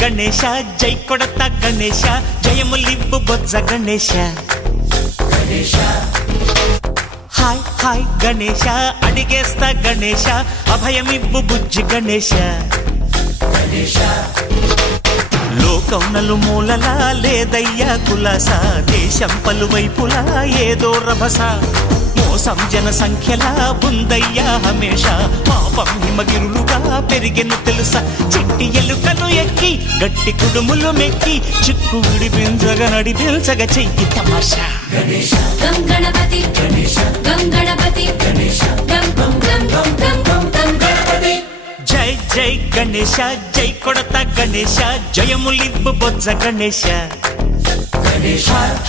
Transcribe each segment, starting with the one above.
గణేశ జై కొడత గణేశ జయములివ్వు బొజ్జ Ganesha hi hi Ganesha అడిగేస్తా Ganesha అభయమివ్వు బుజ్జి గణేశ లోకం నలుమూలలా లేదయ్యా కులాస దేశం పలువైపులా ఏదో రభస మోసం జన సంఖ్యలా ఉందయ్యా హమేష పాపం హిమగిరులుగా పెరిగెను తెలుసా చిట్టి ఎలుకలు ఎక్కి గట్టి కుడుములు మెక్కి చిక్కు విడిపించగా నడిపించగా చెయ్యి తమాషా గం గణపతి గం గణపతి గం గం గం గం గం గం గం గణపతి జై జై గణేశ జై కొడత గణేశ జయములివ్వు బొజ్జ గణేశ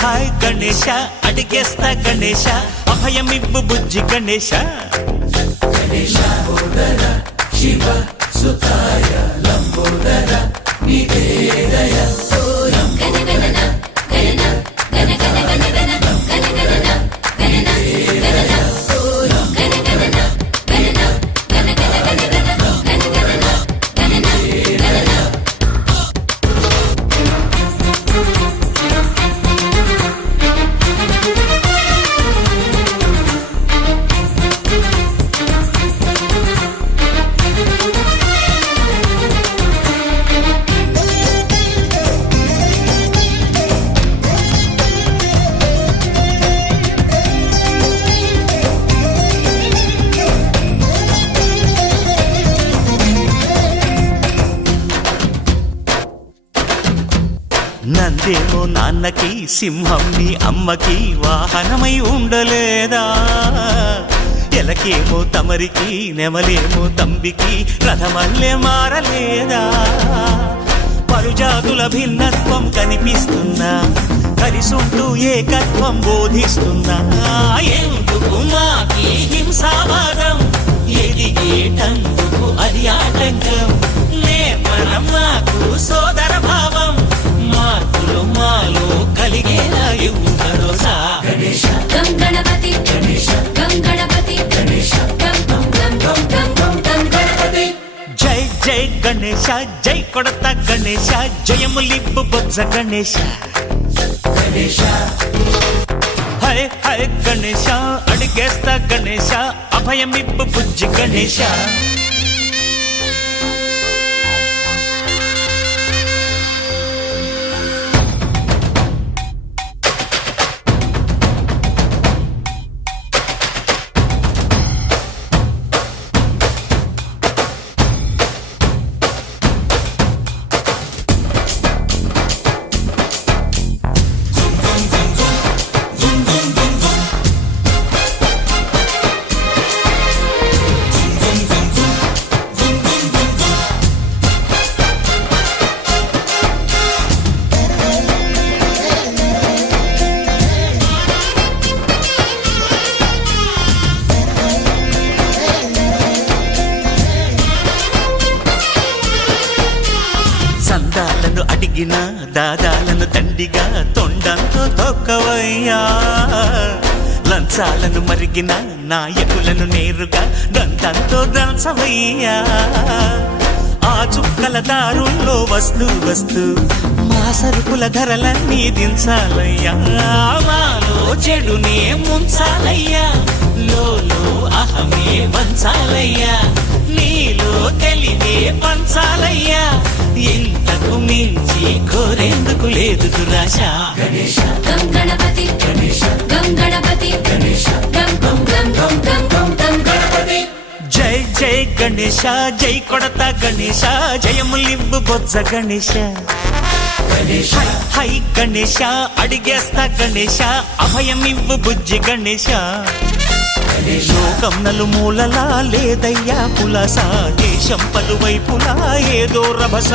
హాయ్ గణేశ అడిగేస్తా గణేశ అభయమివ్వు బుజ్జి గణేశ శివ సుతాయ లంబోదర నివేదయ గణగణన గణన గణ గణ గణ గణ గణగణన గణన గణన గణగణన గణన గణ గణ గణ గణ గణగణన గణన గణన నందేమో నాన్నకి సింహం నీ అమ్మకి వాహనమై ఉండలేదా ఎలకేమో తమరికి నెమలేమో తంబికి రథమల్లే మారలేదా పరుజాతుల భిన్నత్వం కనిపిస్తున్నా కలిసుంటూ ఏకత్వం బోధిస్తున్నా ఎందుకు మాకి హింసావాదం ఎదిగేటందుకు అది ఆటంకం నేర్పరం మాకు సోదర భావం మార్పులు మాలో కలిగేలా ఇవ్వు భరోసా గం గణపతి గం గణపతి గం గం గం గం గం గం గం గణపతి జై జై గణేశ జై కొడత గణేశ జయములివ్వు బొజ్జ గణేశ హై హై గణేశ అడిగేస్తా గణేశ అభయమివ్వు బుజ్జి గణేశ సందాలను అడిగిన దాదాలను దండిగా తొండంతో తొక్కవయ్యా లంచాలను మరిగిన నాయకులను నేరుగా దంతంతో దంచవయ్యా ఆ చుక్కల దారుల్లో వస్తూ వస్తూ మా సరుకుల ధరలన్నీ దించాలయ్యా మాలో చెడునే ముంచాలయ్యా లోలో అహమే వంచాలయ్యా నీలో తెలివే పంచాలయ్యా ఇంతకు మించి కోరేందుకు లేదు దురాశ గం గణపతి గం గణపతి గం గం గం గం గం గం గం గణపతి జై జై గణేశ జై కొడత గణేశ జయములివ్వు బొజ్జ గణేశ హై హై గణేశ అడిగేస్తా గణేశ అభయమివ్వు బుజ్జి గణేశ లోకం నలుమూలలా లేదయ్యా పులస దేశం పలువైపులా ఏదో రభస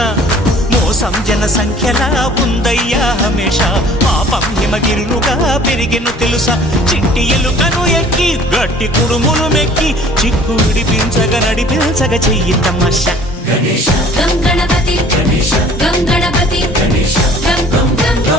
మోసం జన సంఖ్యలా ఉందయ్యా హమేష పాపం హిమగిరులుగా పెరిగెను తెలుసా చిట్టి ఎలుకను ఎక్కి గట్టి కుడుములు మెక్కి చిక్కు విడిపించగా నడిపించగా చెయ్యి తమాషా గం గణపతి గం గణపతి గం గం గం